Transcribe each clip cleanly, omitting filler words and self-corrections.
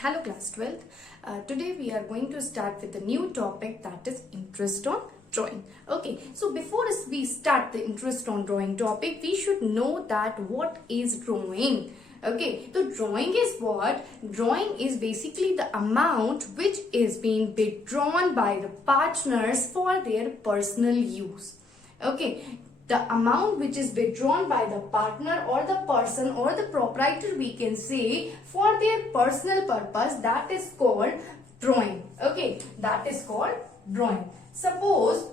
Hello class 12th. Today we are going to start with a new topic, that is interest on drawing. Okay, so before we start the interest on drawing topic, we should know that what is drawing. Okay, so drawing is what? Drawing is basically the amount which is being withdrawn by the partners for their personal use. Okay, the amount which is withdrawn by the partner or the person or the proprietor, we can say, for their personal purpose, that is called drawing. Okay, that is called drawing. Suppose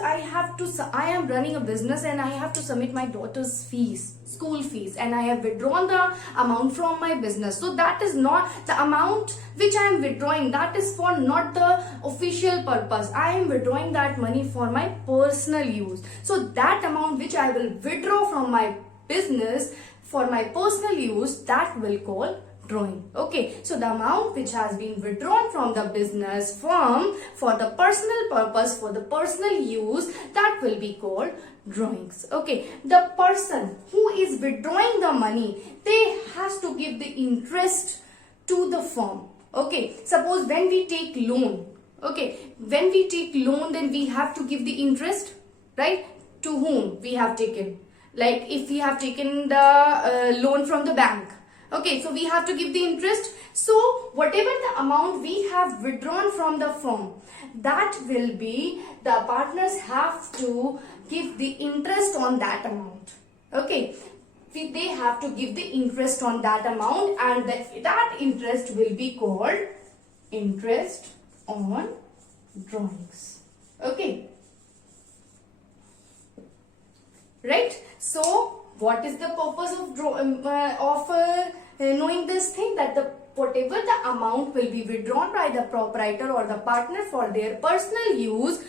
I am running a business and I have to submit my daughter's fees, school fees, and I have withdrawn the amount from my business. So that is not the amount which I am withdrawing. That is for not the official purpose. I am withdrawing that money for my personal use. So that amount which I will withdraw from my business for my personal use, that will call drawing. Okay, so the amount which has been withdrawn from the business firm for the personal purpose, for the personal use, that will be called drawings. Okay, the person who is withdrawing the money, they has to give the interest to the firm. Okay, suppose when we take loan, when we take loan, then we have to give the interest, right? To whom we have taken? Like if we have taken the loan from the bank, okay, so we have to give the interest. So whatever the amount we have withdrawn from the firm, that will be, the partners have to give the interest on that amount. Okay, they have to give the interest on that amount, and that interest will be called interest on drawings. Okay, right? So what is the purpose of knowing this thing, that whatever the amount will be withdrawn by the proprietor or the partner for their personal use,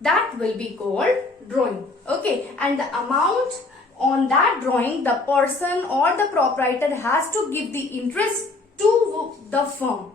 that will be called drawing. Okay, and the amount on that drawing, the person or the proprietor has to give the interest to the firm,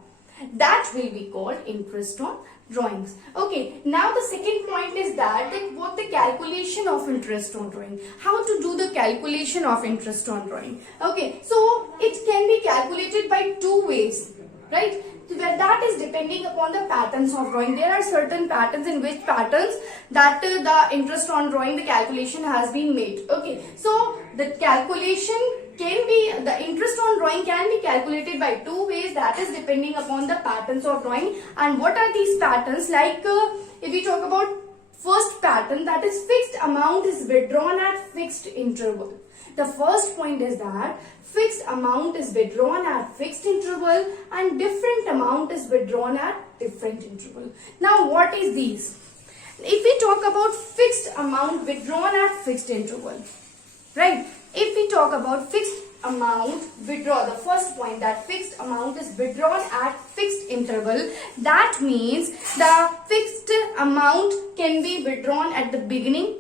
that will be called interest on drawings. Okay, now the second point is that what the calculation of interest on drawing, how to do the calculation of interest on drawing. Okay, so it can be calculated by two ways, right? That is depending upon the patterns of drawing. There are certain patterns in which patterns that the interest on drawing, the calculation has been made. Okay, so the calculation can be, the interest on drawing can be calculated by two ways, that is depending upon the patterns of drawing. And what are these patterns? Like if we talk about first pattern, that is fixed amount is withdrawn at fixed interval. The first point is that fixed amount is withdrawn at fixed interval and different amount is withdrawn at different interval. Now what is these? If we talk about fixed amount withdrawn at fixed interval, right? If we talk about fixed amount withdraw, the first point, that fixed amount is withdrawn at fixed interval, that means the fixed amount can be withdrawn at the beginning,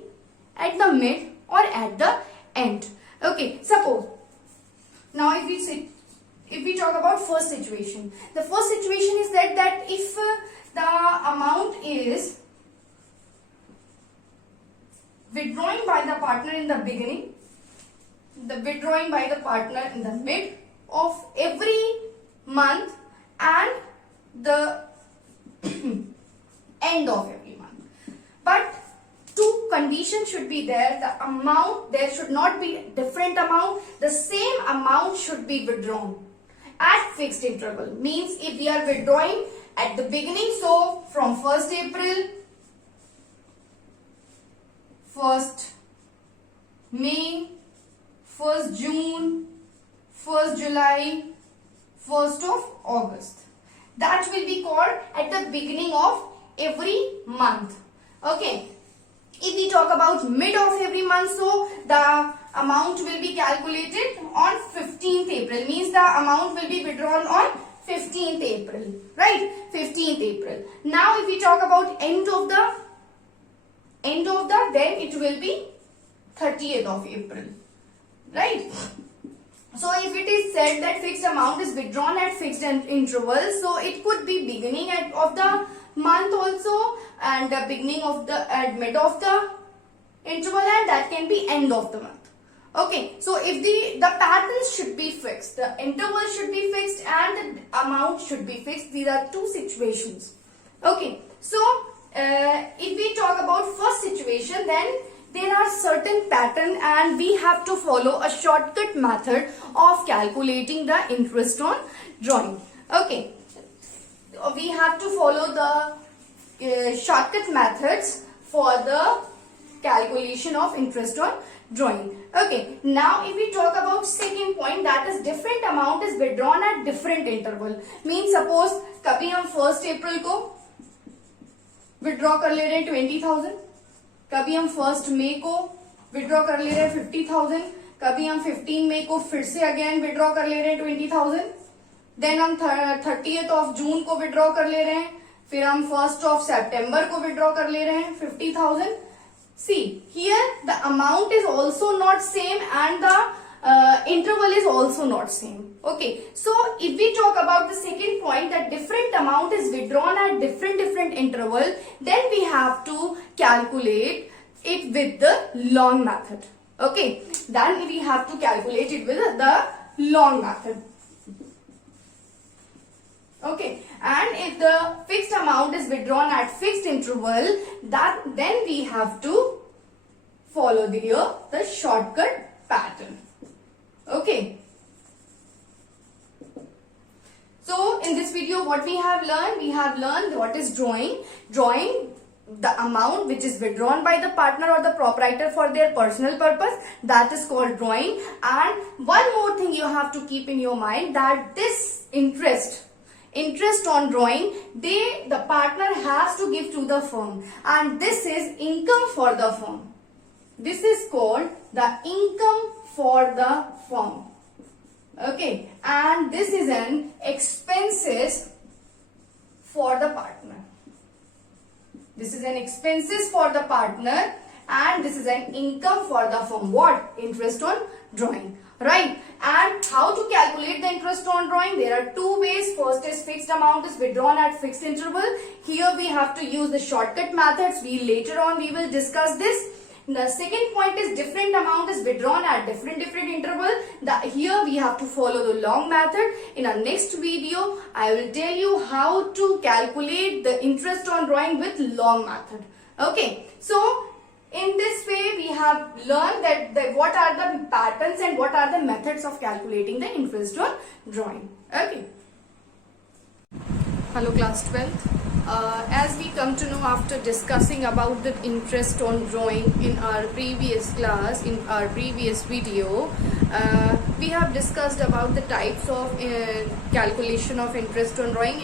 at the mid, or at the end. Okay, suppose now if we talk about first situation, the first situation is that if the amount is withdrawing by the partner in the beginning, the withdrawing by the partner in the mid of every month, and the end of every month. But two conditions should be there. The amount, there should not be different amount. The same amount should be withdrawn at fixed interval. Means if we are withdrawing at the beginning, so from 1st April, 1st May, 1st June, 1st July, 1st of August. That will be called at the beginning of every month. Okay. If we talk about mid of every month, so the amount will be calculated on 15th April. Means the amount will be withdrawn on 15th April. Right? 15th April. Now if we talk about end of the, then it will be 30th of April. Right? So if it is said that fixed amount is withdrawn at fixed interval, so it could be beginning of the month also, and the beginning of the mid of the interval, and that can be end of the month. Okay, so if the patterns should be fixed, the interval should be fixed and the amount should be fixed. These are two situations. Okay, so if we talk about first situation, then there are certain pattern and we have to follow a shortcut method of calculating the interest on drawing. Okay, we have to follow the shortcut methods for the calculation of interest on drawing. Okay, now if we talk about second point, that is different amount is withdrawn at different interval. Means suppose कभी हम 1st April को withdraw कर ले रहे हैं 20,000, कभी हम 1st May को withdraw कर ले रहे हैं 50,000, कभी हम 15 May को फिर से again withdraw कर ले रहे हैं 20,000, देन हम 30th of June को withdraw कर ले रहे हैं, फिर हम 1st of September को withdraw कर ले रहे हैं 50,000. See, here the amount is also not same and the interval is also not same. Okay, so if we talk about the second point, that different amount is withdrawn at different interval, then we have to calculate it with the long method. Okay, then we have to calculate it with the long method. Okay, and if the fixed amount is withdrawn at fixed interval, then we have to follow the shortcut pattern. Okay. So in this video, what we have learned what is drawing. Drawing the amount which is withdrawn by the partner or the proprietor for their personal purpose, that is called drawing. And one more thing you have to keep in your mind, that this interest on drawing, the partner has to give to the firm, and this is income for the firm. This is called the income for the firm. Okay, and this is an expenses for the partner. This is an expenses for the partner and this is an income for the firm. What? Interest on drawing. Right? And how to calculate the interest on drawing? There are two ways. First is fixed amount is withdrawn at fixed interval. Here we have to use the shortcut methods. Later on we will discuss this. The second point is different amount is withdrawn at different interval. Here we have to follow the long method. In our next video, I will tell you how to calculate the interest on drawing with long method. Okay, so in this way we have learned that what are the patterns and what are the methods of calculating the interest on drawing. Okay. Hello class 12th. As we come to know after discussing about the interest on drawing in our previous class, in our previous video, we have discussed about the types of calculation of interest on drawing,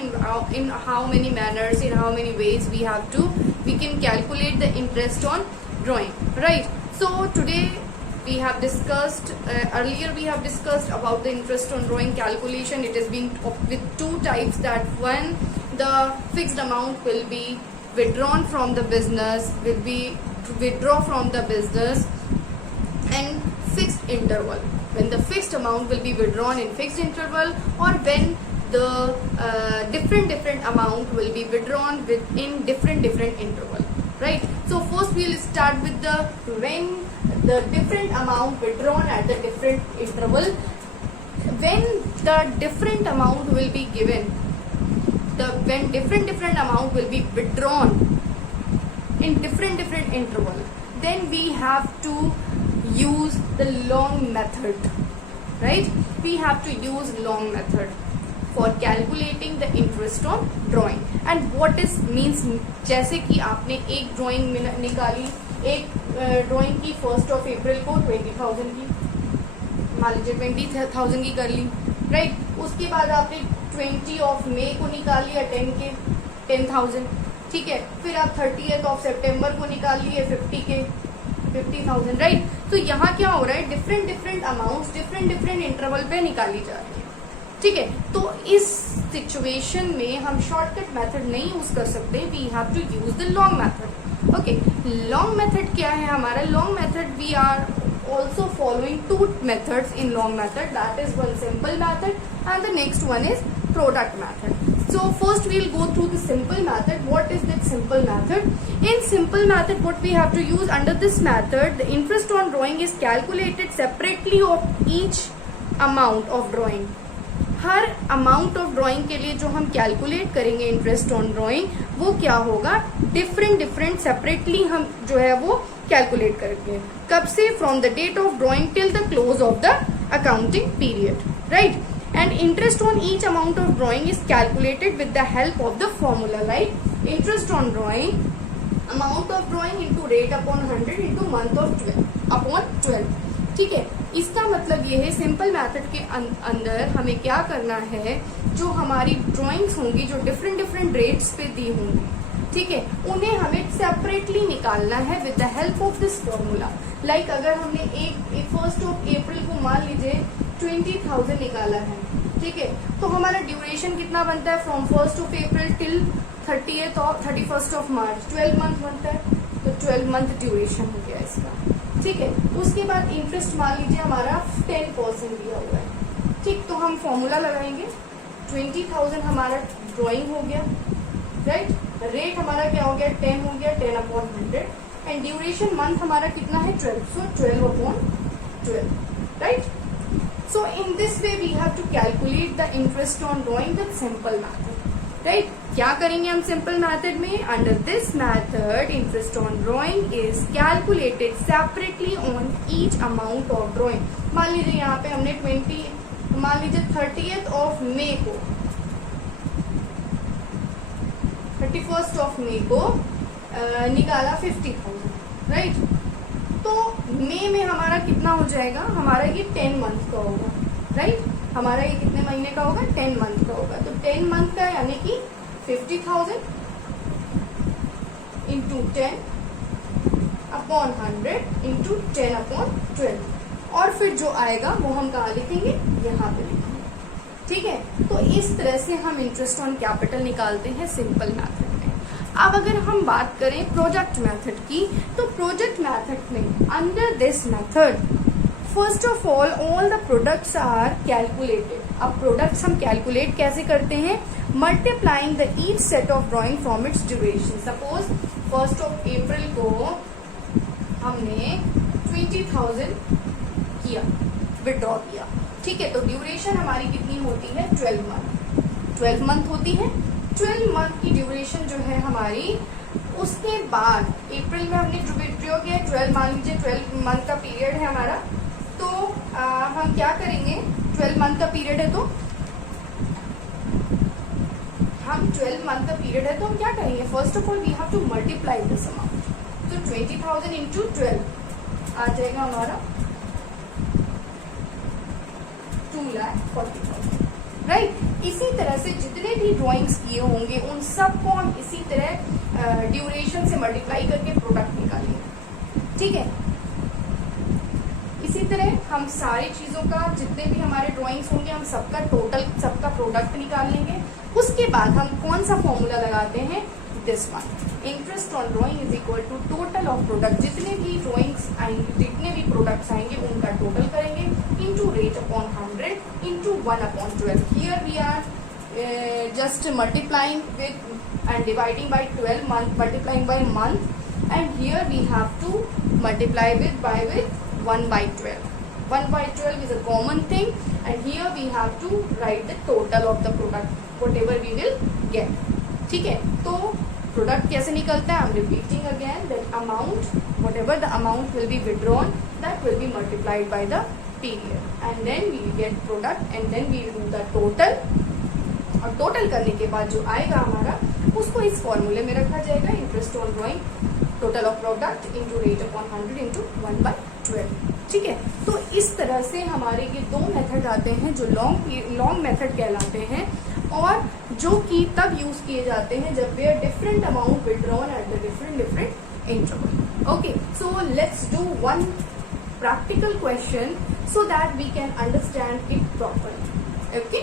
in how many manners, in how many ways we can calculate the interest on drawing, right? So today we have discussed, earlier we have discussed about the interest on drawing calculation. It has been with two types, that one, the fixed amount will be withdrawn from the business, withdraw from the business, and fixed interval. When the fixed amount will be withdrawn in fixed interval, or when the different amount will be withdrawn in different interval, right? So first we will start with when the different amount withdrawn at the different interval. When the different amount will be given, when different amount will be withdrawn in different interval, then we have to use the long method, right? We have to use long method for calculating the interest on drawing. And what is means, जैसे कि आपने एक drawing निकाली, एक drawing की 1st of April को 20,000 की, मान लीजिए 20,000 की कर ली, राइट? उसके बाद आपने 20 of May को निकाल लिया 10,000, ठीक है? फिर आप 30th of September को निकाल लिए 50,000, राइट? तो यहाँ क्या हो रहा है, डिफरेंट अमाउंट्स डिफरेंट इंटरवल पे निकाली जा रही है, ठीक है? तो इस सिचुएशन में हम शॉर्टकट मेथड नहीं यूज कर सकते, we have to use the long method. Okay, long method क्या है हमारा? Long method we are also following two methods in long method, that is one simple method and the next one is product method. So first we'll go through the simple method. What is that simple method? In simple method, what we have to use under this method, the interest on drawing is calculated separately of each amount of drawing. Her amount of drawing के लिए जो हम calculate करेंगे interest on drawing, वो क्या होगा, different separately हम जो है वो कैलकुलेट करेंगे. कब से? From the date of drawing till the close of the accounting period, right. And interest on each amount of drawing is calculated with the help of the formula, right. Interest on drawing, amount of drawing into rate upon 100 into month of 12 upon 12. ठीक है, इसका मतलब ये है simple method के अंदर हमें क्या करना है, जो हमारी ड्राइंग्स होंगी जो डिफरेंट रेट्स पे दी होंगी, ठीक है, उन्हें हमें सेपरेटली निकालना है with the help of this formula. Like अगर हमने एक 1 अप्रैल को मान लीजिए 20,000 निकाला है, ठीक है, तो हमारा ड्यूरेशन कितना बनता है, from 1 April till 31 March, 12 month बनता है. तो 12 मंथ ड्यूरेशन हो गया इसका, ठीक है. उसके बाद इंटरेस्ट मान लीजिए हमारा 10% दिया हुआ है, ठीक. तो हम फॉर्मूला लगाएंगे, 20,000 हमारा ड्राइंग हो गया, राइट. रेट हमारा क्या हो गया, 10 हो गया, 10 अपॉन 100. एंड ड्यूरेशन मंथ हमारा कितना है, 12. So 12 upon 12, right. So in this way we have to calculate the interest on drawing with simple method, right. क्या करेंगे हम सिंपल मेथड में? Under this method interest on drawing is calculated separately on each amount of drawing. मान लीजिए यहाँ पे हमने 30th मई को 31st ऑफ मई को निकाला 50,000, राइट. तो मई में हमारा कितना हो जाएगा, हमारा ये 10 मंथ का होगा, राइट. हमारा ये कितने महीने का होगा, 10 मंथ का होगा. तो 10 मंथ का यानी कि 50,000 इंटू 10 अपॉन 100 इंटू 10 अपॉन 12. और फिर जो आएगा वो हम कहाँ लिखेंगे, यहाँ पे लिखेंगे, ठीक है. तो इस तरह से हम इंटरेस्ट ऑन कैपिटल निकालते हैं सिंपल मेथड में. अब अगर हम बात करें प्रोजेक्ट मेथड की, तो प्रोजेक्ट मेथड में under this method first of all the products are calculated. अब प्रोडक्ट्स हम कैलकुलेट कैसे करते हैं, multiplying the each set of drawing from its duration. Suppose 1 April को हमने 20,000 किया, विड्रॉ किया, ठीक है. तो ड्यूरेशन हमारी कितनी होती है, 12 मंथ होती है. 12 मंथ की ड्यूरेशन जो है हमारी, उसके बाद अप्रैल में हमने जो विड्रॉ किया 12, मान लीजिए 12 मंथ का पीरियड है हमारा. तो हम क्या करेंगे, 12 मंथ का पीरियड है तो हम 12 मंथ का पीरियड है तो हम क्या करेंगे, first of all we have to multiply this amount. तो 20,000 इंटू 12 आ जाएगा हमारा 2,40,000, राइट. इसी तरह से जितने भी ड्राइंग्स किए होंगे उन सबको हम इसी तरह ड्यूरेशन से मल्टीप्लाई करके प्रोडक्ट निकालेंगे, ठीक है. इसी तरह हम सारी चीजों का, जितने भी हमारे ड्राइंग्स होंगे, हम सबका टोटल, सबका प्रोडक्ट निकाल लेंगे. उसके बाद हम कौन सा फॉर्मूला लगाते हैं, this one, interest on drawing is equal to total of product. जितने भी ड्राइंग्स आएंगे, जितने भी प्रोडक्ट्स आएंगे उनका टोटल करेंगे into rate upon 100 into 1 upon 12. Here we are just multiplying with and dividing by 12 month, multiplying by month. And here we have to multiply with 1 by 12. 1 by 12 is a common thing, and here we have to write the total of the product, whatever we will get. ठीक है. तो product कैसे निकलता है, I'm repeating again that amount, whatever the amount will be withdrawn, that will be multiplied by the period, and then we will get product, and then we will do the total. और total करने के बाद जो आएगा हमारा, उसको इस फॉर्मूले में रखा जाएगा, interest on drawing total of product into rate upon 100 into 1 by 12, ठीक है. तो इस तरह से हमारे ये दो मेथड आते हैं जो लॉन्ग मेथड कहलाते हैं, और जो कि तब यूज किए जाते हैं जब वे different amount withdrawn at the different interval. Okay, so let's do one practical question so that we can understand it properly. Okay.